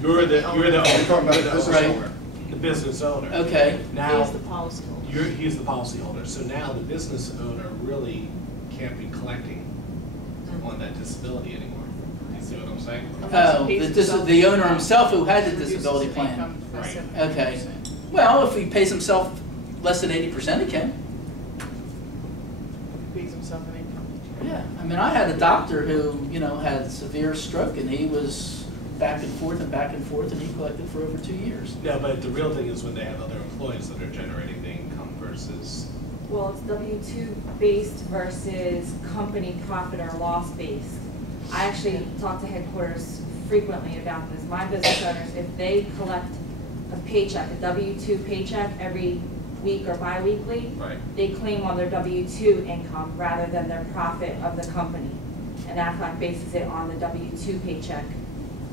You're the owner. Right. The business owner. Okay. Now He's the policyholder. he's the policyholder. So now the business owner really can't be collecting on that disability anymore. You see what I'm saying? Oh, the owner himself who had the disability plan. Right. Okay. Well, if he pays himself less than 80%, he can. Pays himself an income. Yeah. I mean, I had a doctor who, you know, had severe stroke, and he was back and forth, and he collected for over 2 years. No, but the real thing is when they have other employees that are generating the income versus. Well, it's W-2 based versus company profit or loss based. I actually talk to headquarters frequently about this. My business owners, if they collect a paycheck, a W-2 paycheck every week or bi-weekly, Right. they claim on their W-2 income rather than their profit of the company. And Aflac bases it on the W-2 paycheck,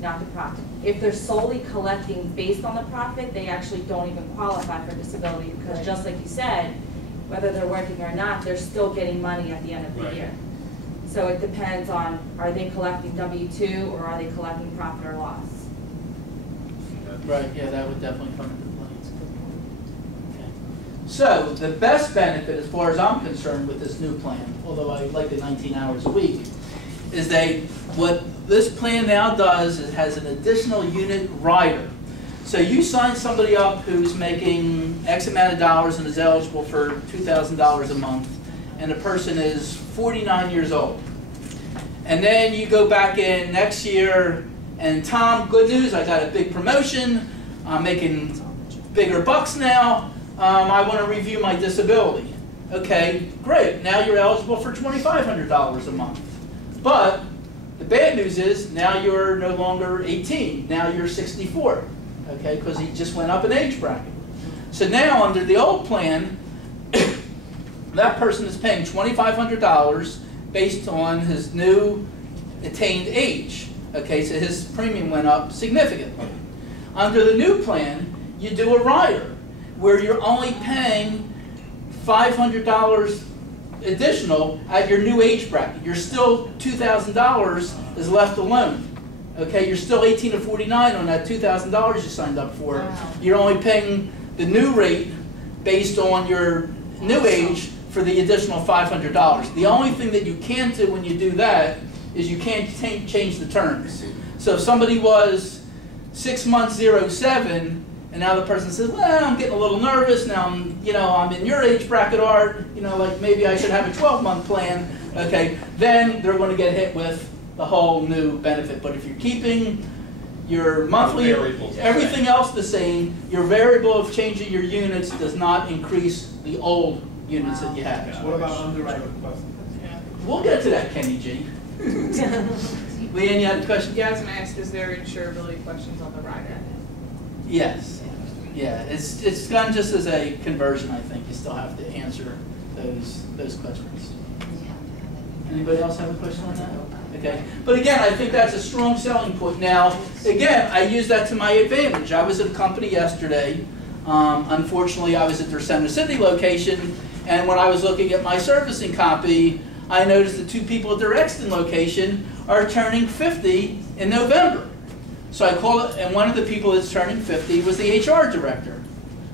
not the profit. If they're solely collecting based on the profit, they actually don't even qualify for disability because just like you said, whether they're working or not, they're still getting money at the end of the Right. year. So it depends on, are they collecting W-2 or are they collecting profit or loss? Right, yeah, that would definitely come into play. Okay. So, the best benefit, as far as I'm concerned, with this new plan, although I like the 19 hours a week, is what this plan now does is has an additional unit rider. So you sign somebody up who's making X amount of dollars and is eligible for $2,000 a month, and the person is 49 years old. And then you go back in next year, and Tom, good news, I got a big promotion, I'm making bigger bucks now, I want to review my disability. Okay, great, now you're eligible for $2,500 a month. But the bad news is now you're no longer 18, now you're 64, okay, because he just went up an age bracket. So now under the old plan, that person is paying $2,500 based on his new attained age. Okay, so his premium went up significantly. Under the new plan, you do a rider where you're only paying $500 additional at your new age bracket. You're still $2,000 is left alone. Okay, you're still 18 to 49 on that $2,000 you signed up for. Wow. You're only paying the new rate based on your new age for the additional $500. The only thing that you can't do when you do that is you can't change the terms. So if somebody was 6 months 07, and now the person says, well, I'm getting a little nervous, now I'm in your age bracket, Art, like maybe I should have a 12-month plan, okay, then they're going to get hit with the whole new benefit. But if you're keeping your monthly, everything else the same, your variable of changing your units does not increase the old units that you have. What about underwriting questions? Yeah. We'll get to that, Kenny G. Leanne, you had a question? Yeah, I was going to ask, is there insurability questions on the rider? Yes. Yeah, it's done just as a conversion, I think. You still have to answer those questions. Anybody else have a question on that? Okay. But again, I think that's a strong selling point. Now, again, I use that to my advantage. I was at a company yesterday. Unfortunately, I was at their Center City location, and when I was looking at my servicing copy, I noticed the two people at their Exton location are turning 50 in November. So I called, and one of the people that's turning 50 was the HR director.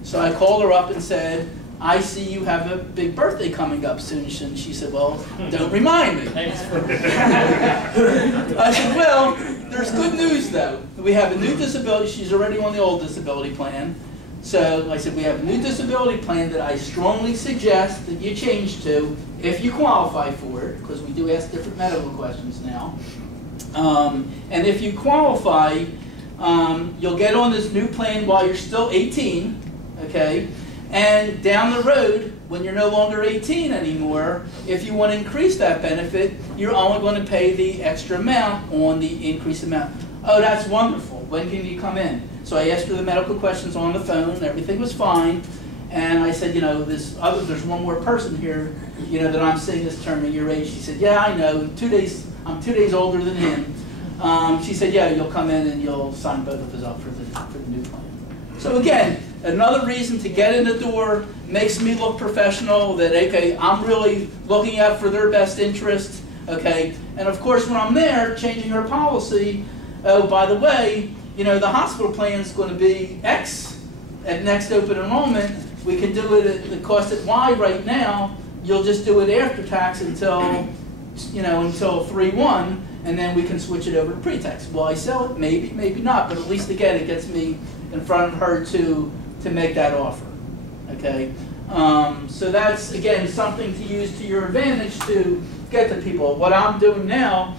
So I called her up and said, I see you have a big birthday coming up soon. And she said, well, don't remind me. I said, well, there's good news though. We have a new disability. She's already on the old disability plan. So I said, we have a new disability plan that I strongly suggest that you change to if you qualify for it, because we do ask different medical questions now. And if you qualify, you'll get on this new plan while you're still 18, okay? And down the road, when you're no longer 18 anymore, if you want to increase that benefit, you're only going to pay the extra amount on the increased amount. Oh, that's wonderful. When can you come in? So I asked her the medical questions on the phone. Everything was fine. And I said, there's one more person here, that I'm seeing is turning your age. She said, yeah, I know. I'm 2 days older than him. She said, yeah, you'll come in and you'll sign both of us up for the new plan. So again, another reason to get in the door, makes me look professional, that, okay, I'm really looking out for their best interest, okay? And of course, when I'm there, changing her policy, oh, by the way, you know, the hospital plan is going to be X at next open enrollment. We can do it at the cost at Y right now. You'll just do it after tax until, you know, until 3/1, and then we can switch it over to pre-tax. Will I sell it? Maybe, maybe not, but at least again, it gets me in front of her to make that offer, okay? So that's, again, something to use to your advantage to get to people. What I'm doing now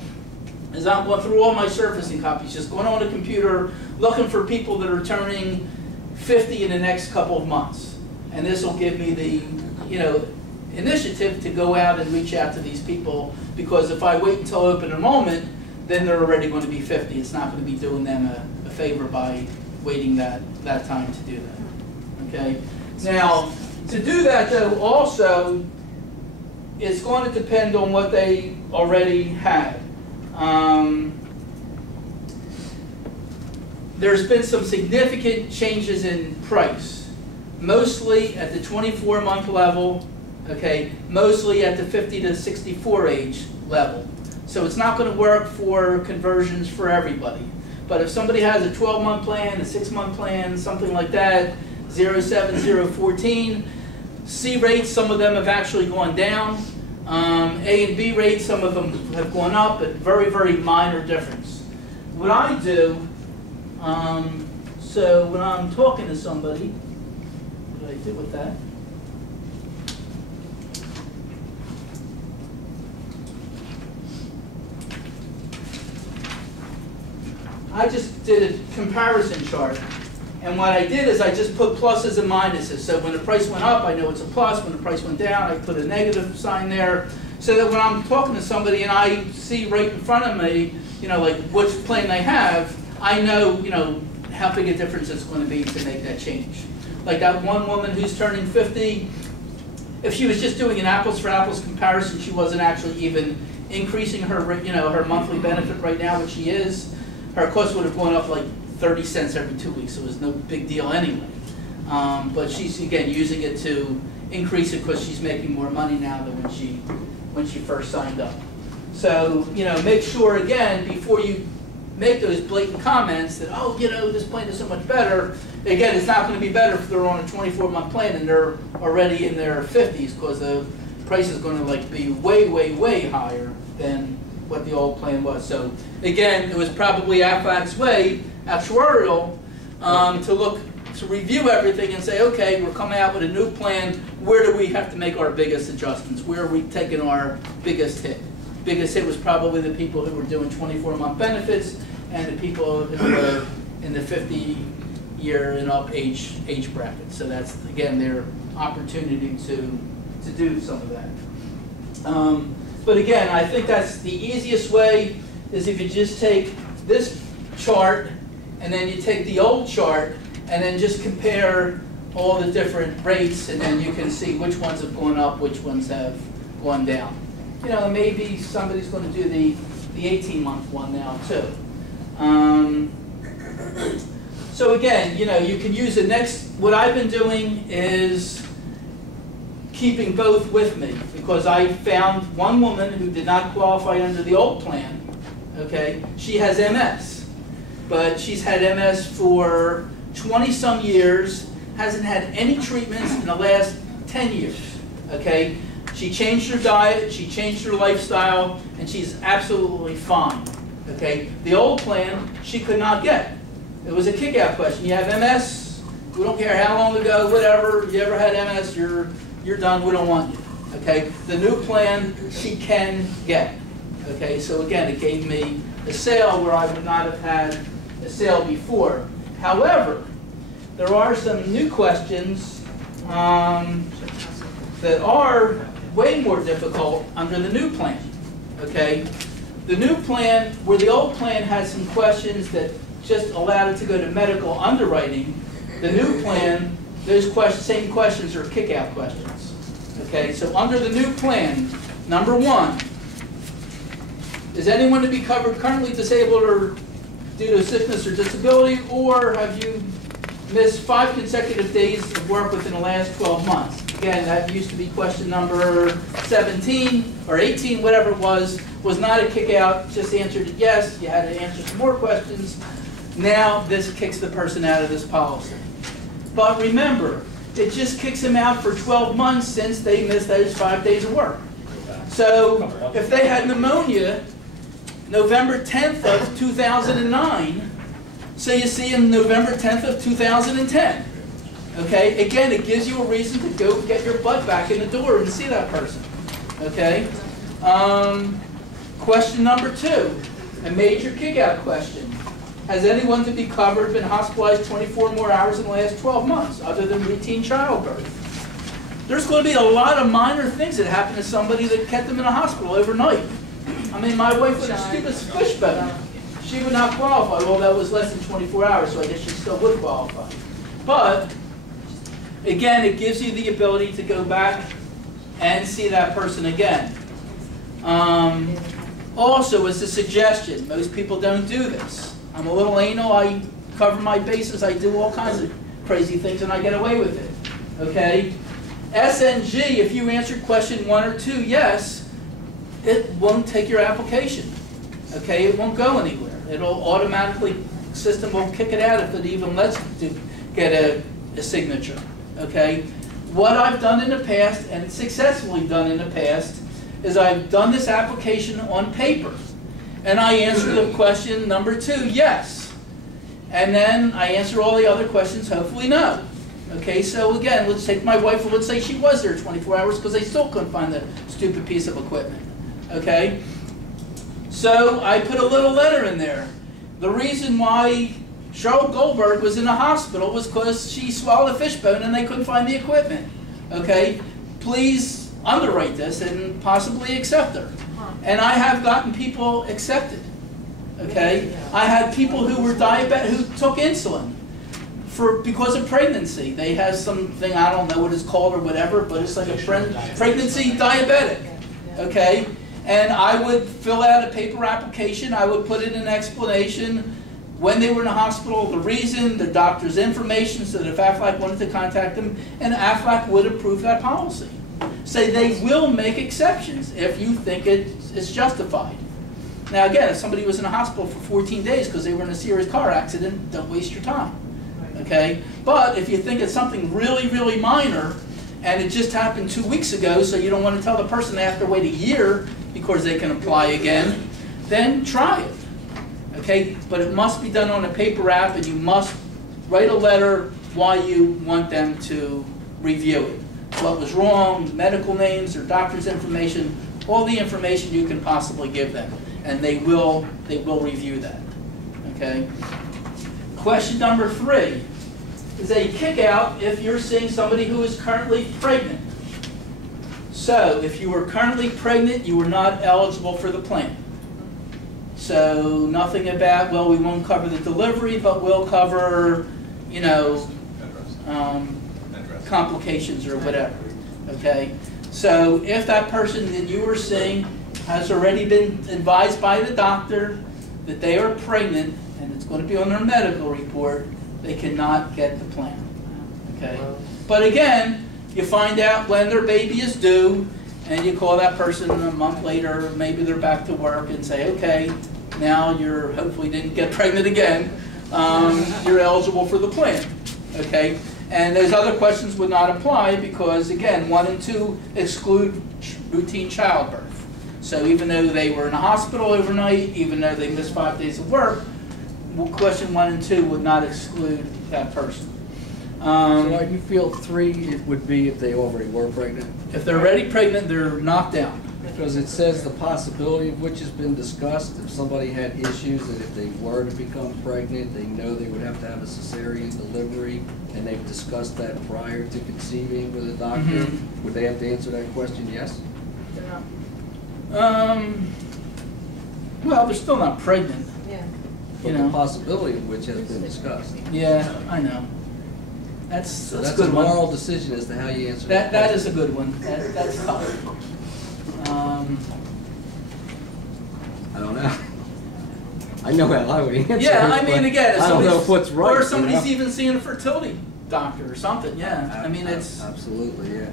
is I'm going through all my surfacing copies, just going on the computer, looking for people that are turning 50 in the next couple of months. And this will give me the, you know, initiative to go out and reach out to these people, because if I wait until open enrollment, then they're already going to be 50. It's not going to be doing them a favor by waiting that time to do that, okay? Now, to do that though, also, it's going to depend on what they already had. There's been some significant changes in price, mostly at the 24-month level, okay, mostly at the 50 to 64 age level. So it's not going to work for conversions for everybody. But if somebody has a 12-month plan, a 6-month plan, something like that, 07, 014, C rates, some of them have actually gone down. A and B rates, some of them have gone up, but very, very minor difference. What I do, so when I'm talking to somebody, what do I do with that? I just did a comparison chart. And what I did is I just put pluses and minuses. So when the price went up, I know it's a plus. When the price went down, I put a negative sign there. So that when I'm talking to somebody and I see right in front of me, you know, like which plan they have, I know, you know, how big a difference it's going to be to make that change. Like that one woman who's turning 50, if she was just doing an apples for apples comparison, she wasn't actually even increasing her, you know, her monthly benefit right now, which she is. Her cost would have gone up like 30 cents every 2 weeks, so it was no big deal anyway. But she's, again, using it to increase it because she's making more money now than when she first signed up. So, you know, make sure, again, before you make those blatant comments that, oh, you know, this plan is so much better. Again, it's not going to be better if they're on a 24-month plan and they're already in their 50s, because the price is going to like be way, way, way higher than what the old plan was. So, again, it was probably Aflac's way, actuarial, to review everything and say, okay, we're coming out with a new plan. Where do we have to make our biggest adjustments? Where are we taking our biggest hit? Biggest hit was probably the people who were doing 24-month benefits and the people who were in the 50-year and up age bracket. So that's, again, their opportunity to do some of that. But again, I think that's the easiest way, is if you just take this chart and then you take the old chart and then just compare all the different rates, and then you can see which ones have gone up, which ones have gone down. You know, maybe somebody's going to do the 18-month one now too. So again, you know, you can use the next, what I've been doing is keeping both with me, because I found one woman who did not qualify under the old plan, okay? She has MS, but she's had MS for 20-some years, hasn't had any treatments in the last 10 years, okay? She changed her diet, she changed her lifestyle, and she's absolutely fine, okay? The old plan, she could not get. It was a kick-out question. You have MS, we don't care how long ago, whatever, you ever had MS, you're done, we don't want you, okay? The new plan, she can get, okay? So again, it gave me a sale where I would not have had a sale before. However, there are some new questions that are way more difficult under the new plan, okay? The new plan, where the old plan had some questions that just allowed it to go to medical underwriting, the new plan, those same questions are kick-out questions, okay? So under the new plan, number one, is anyone to be covered currently disabled or due to sickness or disability, or have you missed 5 consecutive days of work within the last 12 months? Again, that used to be question number 17 or 18, whatever it was not a kick out, just answered it yes. You had to answer some more questions. Now this kicks the person out of this policy. But remember, it just kicks them out for 12 months since they missed those 5 days of work. So if they had pneumonia November 10th of 2009, so you see them November 10th of 2010. Okay, again, it gives you a reason to go get your butt back in the door and see that person. Okay. Question number 2, a major kick-out question. Has anyone to be covered been hospitalized 24 more hours in the last 12 months, other than routine childbirth? There's going to be a lot of minor things that happen to somebody that kept them in a hospital overnight. I mean, my wife with a stupid fishbone, she would not qualify. Well, that was less than 24 hours, so I guess she still would qualify. But, again, it gives you the ability to go back and see that person again. Also, as a suggestion, most people don't do this. I'm a little anal, I cover my bases, I do all kinds of crazy things, and I get away with it. Okay? SNG, if you answered question 1 or 2 yes, it won't take your application. Okay? It won't go anywhere. It'll automatically, system will kick it out if it even lets you get a signature. Okay? What I've done in the past, and successfully done in the past, is I've done this application on paper. And I answer the question number 2, yes. And then I answer all the other questions, hopefully no. Okay, so again, let's take my wife, let's say she was there 24 hours because they still couldn't find the stupid piece of equipment. Okay? So I put a little letter in there. The reason why Charlotte Goldberg was in the hospital was because she swallowed a fishbone and they couldn't find the equipment. Okay? Please underwrite this and possibly accept her. And I have gotten people accepted. Okay? I had people who were diabetic, who took insulin because of pregnancy. They have something, I don't know what it's called or whatever, but it's like a pregnancy diabetic. Okay? And I would fill out a paper application. I would put in an explanation when they were in the hospital, the reason, the doctor's information, so that if Aflac wanted to contact them, and Aflac would approve that policy. Say they will make exceptions if you think it's justified. Now again, if somebody was in a hospital for 14 days because they were in a serious car accident, don't waste your time. Okay? But if you think it's something really, really minor, and it just happened 2 weeks ago, so you don't want to tell the person they have to wait a year because they can apply again, then try it. Okay? But it must be done on a paper app, and you must write a letter why you want them to review it. What was wrong, medical names, or doctor's information, all the information you can possibly give them. And they will review that. Okay? Question number 3 is a kick out if you're seeing somebody who is currently pregnant. So, if you were currently pregnant, you were not eligible for the plan. So, nothing about, well, we won't cover the delivery, but we'll cover, you know, complications or whatever. Okay? So, if that person that you were seeing has already been advised by the doctor that they are pregnant, and it's going to be on their medical report, they cannot get the plan. Okay? But again, you find out when their baby is due, and you call that person a month later, maybe they're back to work, and say, okay, now you're hopefully didn't get pregnant again, you're eligible for the plan. Okay? And those other questions would not apply because, again, 1 and 2 exclude routine childbirth. So even though they were in a hospital overnight, even though they missed 5 days of work, question 1 and 2 would not exclude that person. So you feel 3 it would be if they already were pregnant? If they're already pregnant, they're knocked down. Because it says the possibility of which has been discussed, if somebody had issues that if they were to become pregnant, they know they would have to have a cesarean delivery, and they've discussed that prior to conceiving with a doctor, would they have to answer that question, yes? Well, they're still not pregnant. Yeah. But You the know. possibility of which has been discussed. Yeah, I know. That's So a that's good a one. moral decision as to how you answer that That question. is a good one. That's tough. I don't know. I know how I would answer Yeah, I it, mean, but again, if I don't know somebody's, if what's right. or somebody's you know? even seeing a fertility doctor or something. Yeah, I mean, it's. Absolutely, yeah.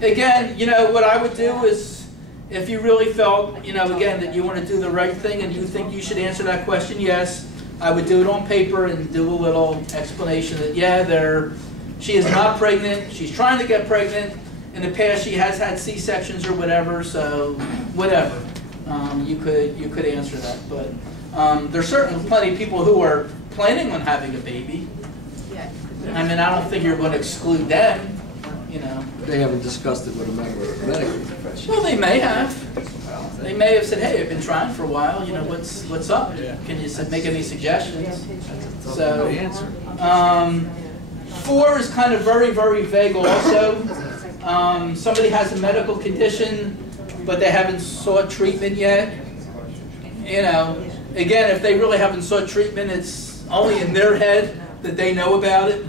Again, you know, what I would do is, if you really felt, you know, again, that you want to do the right thing and you think you should answer that question, yes, I would do it on paper and do a little explanation that, yeah, she is not pregnant, she's trying to get pregnant. In the past, she has had C-sections or whatever, so whatever. You could answer that. But there's certainly plenty of people who are planning on having a baby. Yeah. I mean, I don't think you're going to exclude them, you know. They haven't discussed it with a member of the medical profession. Well, they may have. They may have said, hey, I've been trying for a while, you know, what's up? Can you make any suggestions? So, Answer. 4 is kind of very, very vague also. Somebody has a medical condition, but they haven't sought treatment yet. You know, again, if they really haven't sought treatment, it's only in their head that they know about it.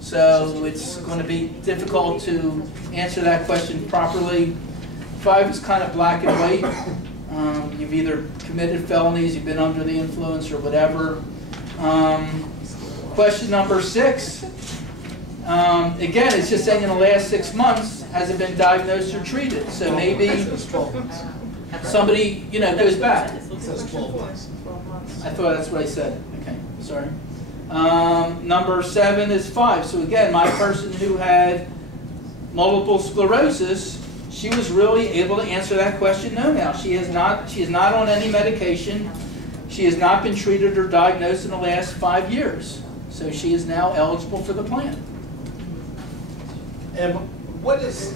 So it's going to be difficult to answer that question properly. 5 is kind of black and white. You've either committed felonies, you've been under the influence, or whatever. Question number 6. Again, it's just saying in the last 6 months, has it been diagnosed or treated? So maybe somebody, you know, goes back. It says 12 months. I thought that's what I said. Okay, sorry. Number 7 is 5. So again, my person who had multiple sclerosis, she was really able to answer that question no now. She is not on any medication. She has not been treated or diagnosed in the last 5 years. So she is now eligible for the plan. And what is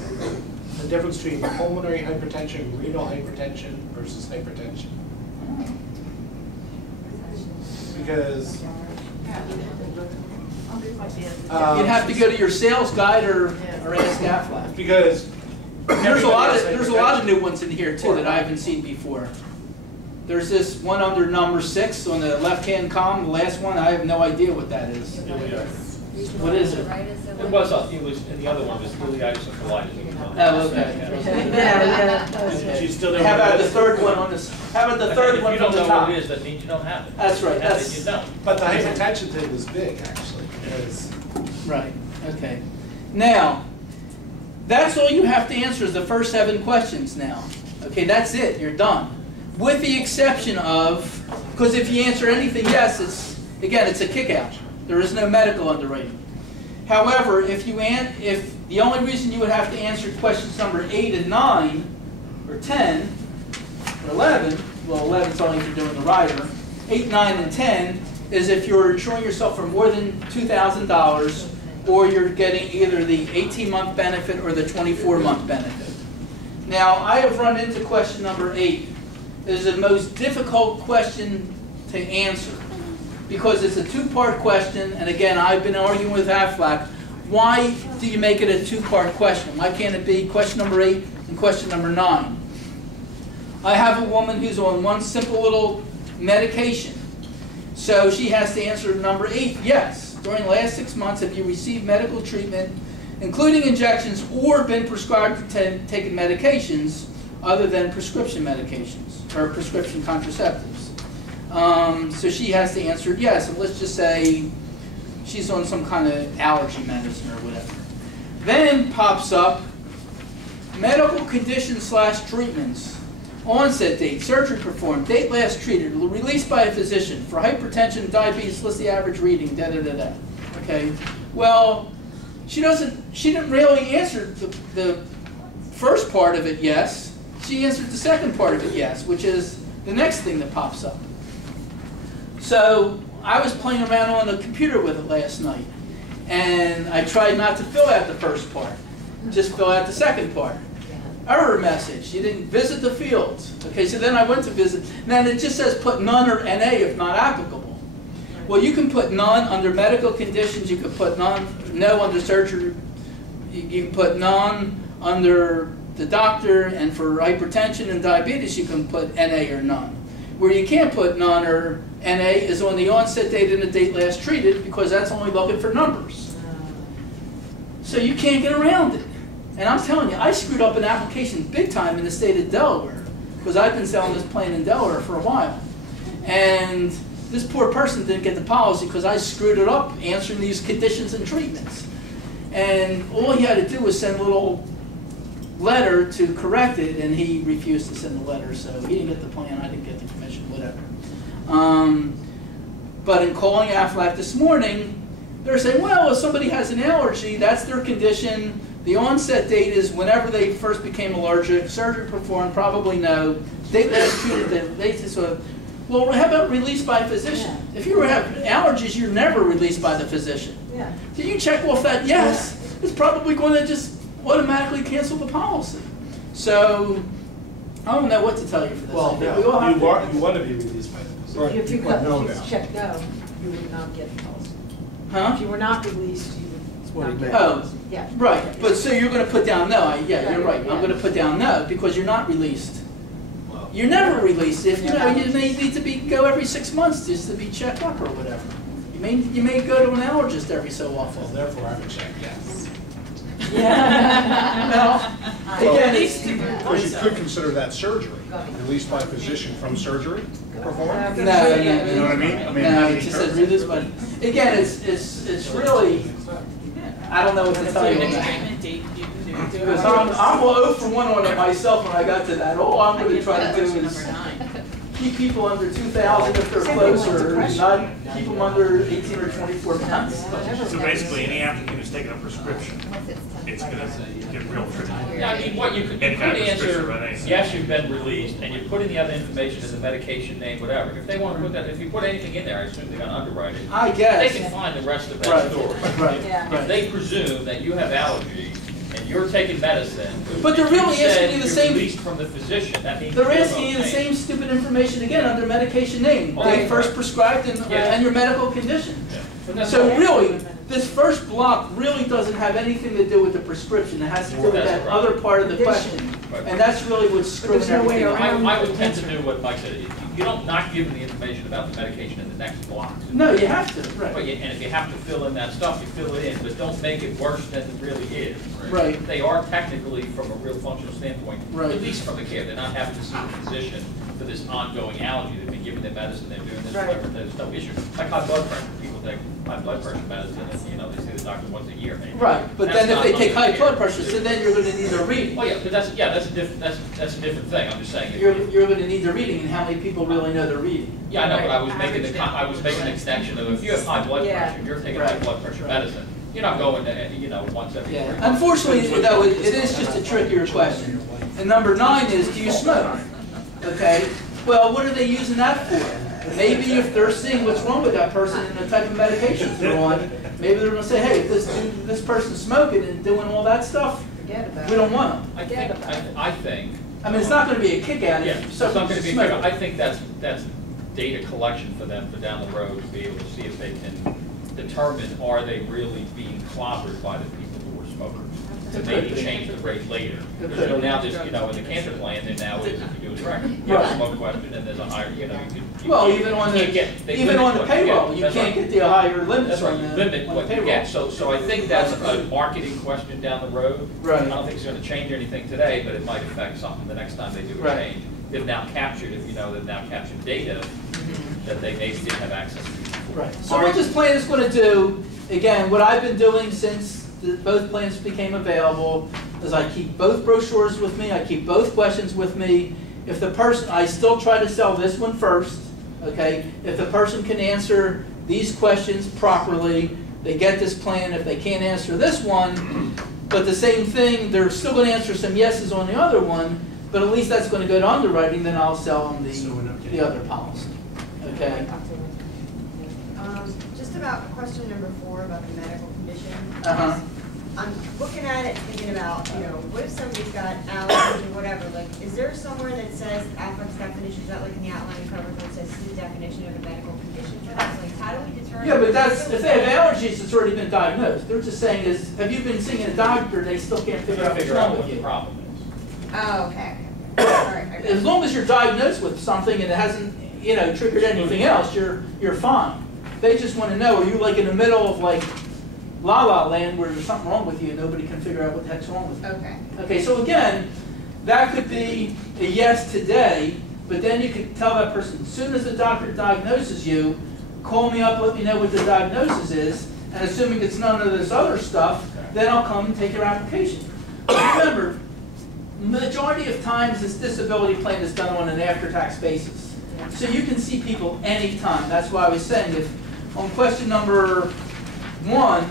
the difference between pulmonary hypertension, renal hypertension versus hypertension? Because You'd have to go to your sales guide or ask Aflac. because There's a lot of new ones in here too that I haven't seen before. There's this one under number 6 on the left-hand column, the last one. I have no idea what that is. What is it? It was and the other one was ileitis and colitis. Oh, okay. she's still doing How about the this. third one on this? How about the third one If you from don't the know top? what it is, that means you don't have it. That's right. If you have it, you don't. But the hypertension thing was big, actually. Because Right, okay. Now, that's all you have to answer is the first 7 questions now. Okay, that's it, you're done. With the exception of, because if you answer anything yes, it's a kick-out. There is no medical underwriting. However, if the only reason you would have to answer questions number 8 and 9, or 10, or 11, well 11 is only if you're doing the rider, 8, 9, and 10 is if you're insuring yourself for more than $2,000 or you're getting either the 18-month benefit or the 24-month benefit. Now, I have run into question number 8. It is the most difficult question to answer because it's a 2-part question, and again, I've been arguing with Aflac. Why do you make it a 2-part question? Why can't it be question number 8 and question number 9? I have a woman who's on one simple little medication. So she has to answer number 8, yes. During the last 6 months, have you received medical treatment, including injections, or been prescribed for taking medications other than prescription medications, or prescription contraceptives? So she has to answer yes. And let's just say she's on some kind of allergy medicine or whatever. Then pops up medical conditions / treatments. Onset date, surgery performed, date last treated, released by a physician. For hypertension, diabetes, list the average reading, da-da-da-da. Okay, well, she didn't really answer the first part of it yes. She answered the second part of it yes, which is the next thing that pops up. So I was playing around on the computer with it last night, and I tried not to fill out the first part, just fill out the second part. Error message, you didn't visit the fields. Okay, so then I went to visit. Now it just says put none or NA if not applicable. Well, you can put none under medical conditions, you can put no under surgery, you can put none under the doctor, and for hypertension and diabetes you can put NA or none. Where you can't put none or NA is on the onset date and the date last treated, because that's only looking for numbers. So you can't get around it. And I'm telling you, I screwed up an application big time in the state of Delaware, because I've been selling this plane in Delaware for a while. And this poor person didn't get the policy because I screwed it up answering these conditions and treatments. And all he had to do was send a little letter to correct it, and he refused to send the letter, so he didn't get the plan, I didn't get the commission, whatever. But in calling Aflac this morning, they're saying, well, if somebody has an allergy, that's their condition. The onset date is whenever they first became allergic, surgery performed, probably no. They treated them, they just sort of, well, how about released by physician? If you have allergies, you're never released by the physician. Yeah. So you check off that yes, it's probably going to just automatically cancel the policy. So I don't know what to tell you for this. Well, I think we all have you to- want to be released by the physician. If you People know got, now. check no, you would not get the policy. If Huh? you were not released, you what would he not meant. get the Oh, policy. Yeah. right. But so you're going to put down no. Yeah, you're right. I'm Yeah. going to put down no because you're not released. Well, You're never released if you Yeah. know you may need to go every 6 months just to be checked up or whatever. You may go to an allergist every so often. well, therefore I would check yes. Well, again, it's, Of course, you could consider that surgery, released by physician from surgery performed. no, no, You know what I mean? I mean, no, how it many just says terms? read this, but again, it's really, I don't know what to tell you on that. Because I'm 0 for 1 on it myself when I got to that. All I'm going to try to do is keep people under 2,000 if they're closer, not keep them under 18 or 24 months. So basically, any applicant who's taking a prescription, it's gonna get real tricky. Yeah, I mean, what you could Any kind of answer, prescription, right? yes, you've been released, and you put in the other information as a medication name, whatever. If they want to put that, if you put anything in there, I assume they're gonna underwrite it. I They guess. can find the rest of Right, that story. right, Yeah. If right. they presume that you have allergies and you're taking medicine. But they're and you really said asking you the you're same- released from the physician, that means. They're you're asking you the okay. same stupid information again under medication name. Right. They first prescribed Yeah. and your medical condition. Yeah. But that's So all- really, this first block really doesn't have anything to do with the prescription. It has to do with That's that right. other part of the Addition. question. Right. And that's really what's screwing there's no way everything up. around- I would tend to do what Mike said, you don't not give them the information about the medication in the next block. No, you have to, But right. and if you have to fill in that stuff, you fill it in, but don't make it worse than it really is. Right. They are technically, from a real functional standpoint, Right. released from the care. They're not having to see the physician for this ongoing allergy. They've been given their medicine, they're doing this, Right. whatever, there's no issue. Like high blood pressure, people take high blood pressure medicine, and, they see the doctor once a year, maybe. Right, but That's then if not they take under high care. blood pressure, so then you're gonna need a reading. Oh, yeah, but that's a different, that's a different thing, I'm just saying. if- You're gonna need the reading, and how many people really know they're reading? Yeah, I know, but I was Right. making I was making the connection of if you have high blood Yeah. pressure, you're taking high Right. blood pressure medicine, you're not going to, once every 3 Yeah, months. unfortunately, though, it is just a trickier question. And number 9 is, do you smoke? Okay, well, what are they using that for? Maybe if they're seeing what's wrong with that person and the type of medications they're on, maybe they're gonna say, hey, if this person's smoking and doing all that stuff, Forget about we it. don't want them. I think. I mean, it's not gonna be a kick out Yeah, if it's not someone's gonna be, smoking. I think that's data collection for them for down the road to be able to see if they can determine, are they really being clobbered by the people who are smokers? To maybe change the rate later. Because now there's, in the cancer plan, there now is, if you do it correctly, you have a smoke question and there's a higher, you can. Well, even on can't get- the, they even limit on the what you get. payroll, you That's can't right. get the higher limits That's right, on you the limit on what the you payroll. get, so I think that's a marketing question down the road. Right. I don't think it's gonna change anything today, but it might affect something the next time they do a Right. change. They've now captured, if you know, they've now captured data that they maybe didn't have access to before. Right, so what this plan is gonna do, again, what I've been doing since both plans became available, is I keep both brochures with me, I keep both questions with me. If the person, I still try to sell this one first, okay? If the person can answer these questions properly, they get this plan. If they can't answer this one, but the same thing, they're still gonna answer some yeses on the other one, but at least that's gonna go to underwriting, then I'll sell them the other policy, okay? Just about question number 4 about the medical condition. Uh-huh. I'm looking at it, thinking about, what if somebody's got allergies or whatever, like, is there somewhere that says Aflac's definition, is that like in the outline cover that says the definition of a medical condition for us? Like, how do we determine? Yeah, but that's, if they have allergies, it's already been diagnosed. They're just saying is, have you been seeing a doctor, they still can't figure out what's Figure out wrong what with the you. problem is. Oh, okay. All right. I got As it. long as you're diagnosed with something and it hasn't, triggered anything else, you're fine. They just want to know, are you like in the middle of like La La Land where there's something wrong with you and nobody can figure out what the heck's wrong with you? Okay. Okay, so again, that could be a yes today, but then you could tell that person, as soon as the doctor diagnoses you, call me up, let me know what the diagnosis is, and assuming it's none of this other stuff, then I'll come and take your application. Remember, majority of times this disability plan is done on an after-tax basis. So you can see people anytime. That's why I was saying, if on question number 1,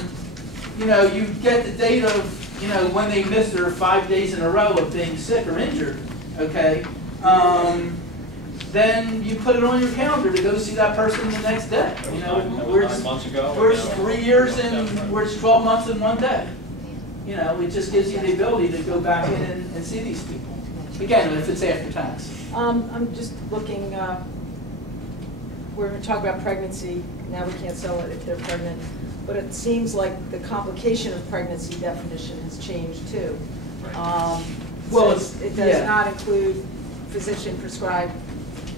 you know, you get the date of, you know, when they missed their 5 days in a row of being sick or injured, okay? Then you put it on your calendar to go see that person the next day. You know, That was 9 months ago. where's 3 years and where's 12 months in 1 day? You know, it just gives you the ability to go back in and see these people. Again, if it's after tax. I'm just looking, we're going to talk about pregnancy. Now we can't sell it if they're pregnant. But it seems like the complication of pregnancy definition has changed too. Well, It does yeah. not include physician prescribed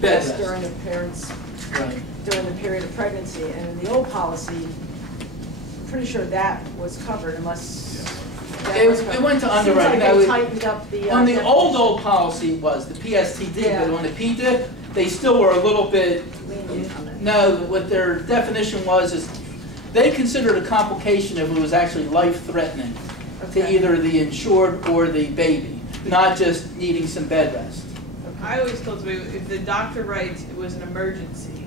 Bed rest rest. during the parent's, Right. during the period of pregnancy. And in the old policy, I'm pretty sure that was covered unless. that It was covered. went to underwriting. Seems Now, like it- they tightened up the. On the definition. old policy was the PSTD, Yeah. but on the PDIP, they still were a little bit, Lenient on it. no, what their definition was is they considered a complication if it was actually life-threatening to Okay. either the insured or the baby, not just needing some bed rest. I always told you, if the doctor writes it was an emergency.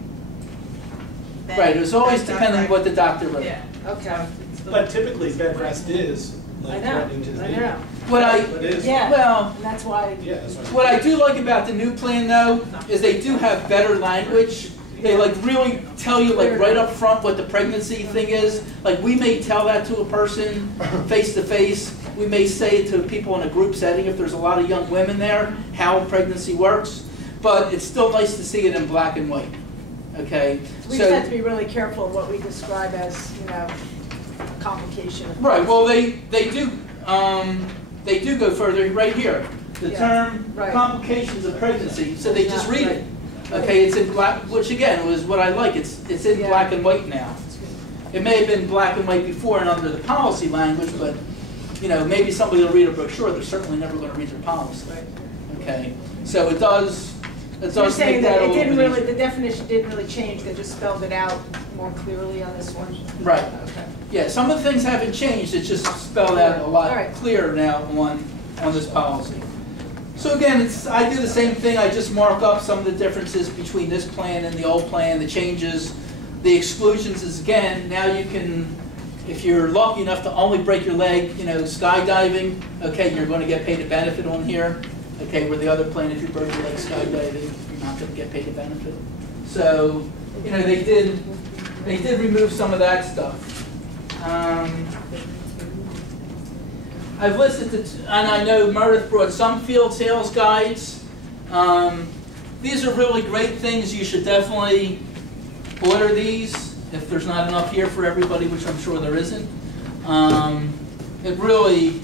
then Right, it was always that's not depending on right. what the doctor wrote. Yeah. Okay. It's the- But typically, bed rest is I life-threatening to the know, I baby. know. What I, It is. Yeah. well, And that's why. Yeah, that's what I do like about the new plan though, is they do have better language. They like really tell you like right up front what the pregnancy thing is. Like we may tell that to a person face to face. We may say it to people in a group setting if there's a lot of young women there, how pregnancy works. But it's still nice to see it in black and white, okay? We just have to be really careful of what we describe as, you know, a complication. of- Right, well, they do go further right here. The Yeah, term right. complications of pregnancy, so they just Yeah, read right. it. Okay, it's in black, which again was what I like, it's in Yeah. black and white now. It may have been black and white before and under the policy language, but, you know, maybe somebody will read a brochure, they're certainly never gonna read their policy. Okay, so it does So you're saying make that a that it little didn't bit really, easier. the definition didn't really change, they just spelled it out more clearly on this one? Right. Okay. Yeah, some of the things haven't changed, it's just spelled out a lot All right. clearer now on this policy. So again, I do the same thing, I just mark up some of the differences between this plan and the old plan, the changes. The exclusions is, again, now you can, if you're lucky enough to only break your leg, you know, skydiving, okay, you're gonna get paid a benefit on here. Okay, where the other plan, if you broke your leg skydiving, you're not gonna get paid a benefit. So, you know, they did remove some of that stuff. I've listed, and I know Meredith brought some field sales guides. These are really great things. You should definitely order these if there's not enough here for everybody, which I'm sure there isn't. It really,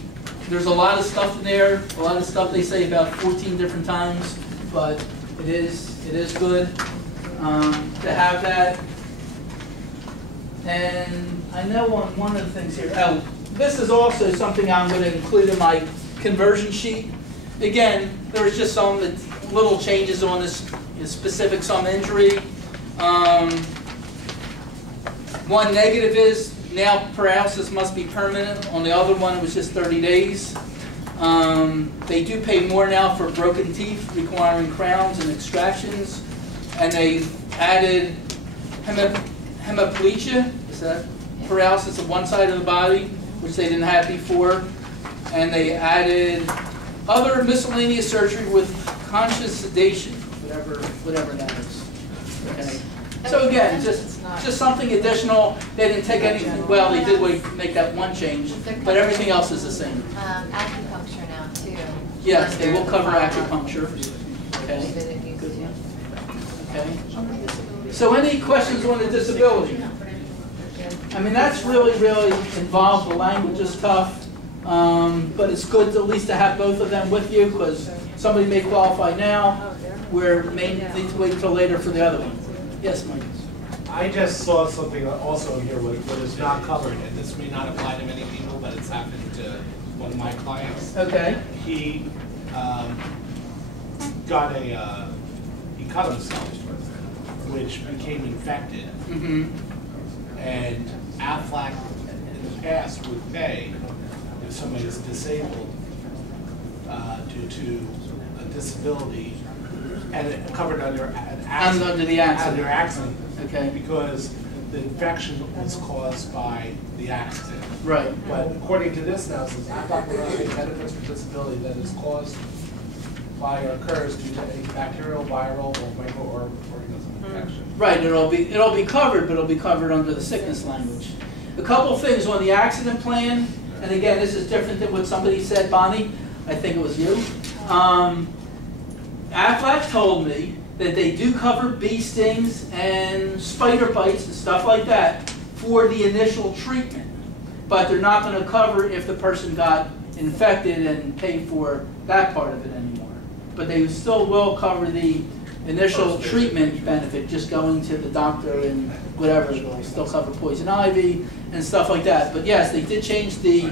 there's a lot of stuff in there, a lot of stuff they say about 14 different times, but it is good to have that. And I know on one of the things here, oh, this is also something I'm going to include in my conversion sheet. Again, there was just some little changes on this specific sum injury. One negative is now paralysis must be permanent. On the other one, it was just 30 days. They do pay more now for broken teeth requiring crowns and extractions. And they added hemiplegia, is that paralysis of one side of the body, which they didn't have before. And they added other miscellaneous surgery with conscious sedation, whatever that is. Okay. So again, just something additional. They didn't take anything, well, they did make that one change, but everything else is the same. Acupuncture now too. Yes, they will cover Under acupuncture. Okay. Even if you Good. see. Okay. So any questions on the disability? I mean, that's really involved. The language is tough, but it's good at least to have both of them with you because somebody may qualify now, where may need to wait until later for the other one. Yes, Mike. I just saw something also in here what is not covered, and this may not apply to many people, but it's happened to one of my clients. Okay. He he cut himself, which became infected. Mm-hmm. And Aflac in the past would pay if somebody is disabled due to a disability, and it covered under an Under the accident. Under accident. Okay. Because the infection was caused by the accident. Right. But according to this now, it says Aflac will not pay benefits for disability that is caused by or occurs due to a bacterial, viral, or microorganism infection. Right, it'll be covered, but it'll be covered under the sickness language. A couple of things on the accident plan, and again, this is different than what somebody said, Bonnie, I think it was you. Aflac told me that they do cover bee stings and spider bites and stuff like that for the initial treatment, but they're not going to cover if the person got infected and pay for that part of it anymore. But they still will cover the initial treatment benefit, just going to the doctor and whatever. They'll still cover poison ivy and stuff like that. But yes, they did change the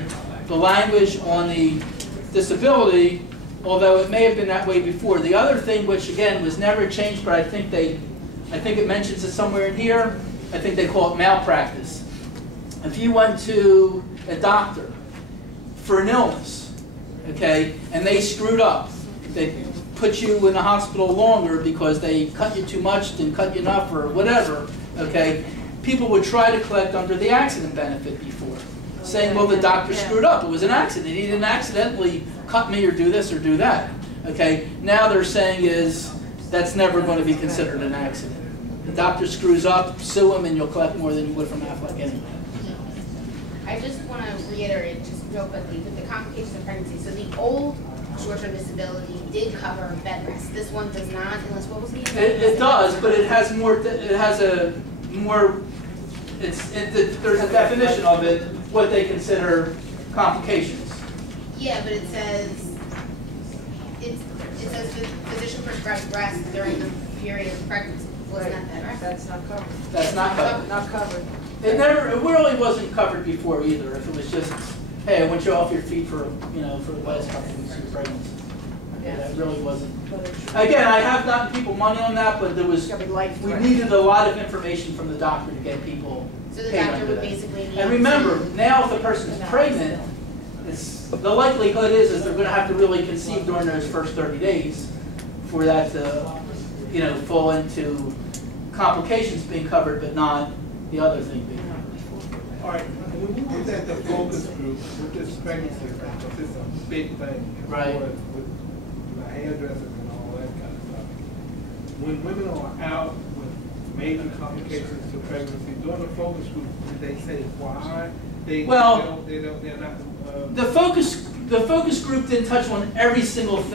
language on the disability, although it may have been that way before. The other thing, which again was never changed, but I think it mentions it somewhere in here, I think they call it malpractice. If you went to a doctor for an illness, okay, and they screwed up, they put you in the hospital longer because they cut you too much, didn't cut you enough, or whatever, okay, people would try to collect under the accident benefit before, saying, well, the doctor screwed up, it was an accident, he didn't accidentally cut me or do this or do that, okay. Now they're saying is, that's never going to be considered an accident. The doctor screws up, sue him, and you'll collect more than you would from Aflac anyway. I just want to reiterate, just real quickly, with the complications of pregnancy. So the old short-term disability did cover bed rest. This one does not, unless what was the? It does, but it has more. It has a more. There's a definition of it, what they consider complications. Yeah, but it says physician prescribed rest during the period of pregnancy. Wasn't that bed rest? That's not covered. That's not covered. Not covered. It really wasn't covered before either. If it was just, hey, I want you off your feet for for the last couple of weeks of your pregnancy. Yeah, that really wasn't. Again, I have gotten people money on that, but we needed a lot of information from the doctor to get people. So the doctor would basically need. And remember, now if the person's pregnant, the likelihood is they're going to have to really conceive during those first 30 days for that to, fall into complications being covered, but not the other thing being covered. All right, when you was at the focus group with this pregnancy, because it's a big thing, right, with my hairdressers and all that kind of stuff. When women are out with major complications to pregnancy, during the focus group, did they say why they're not? The focus group didn't touch on every single thing.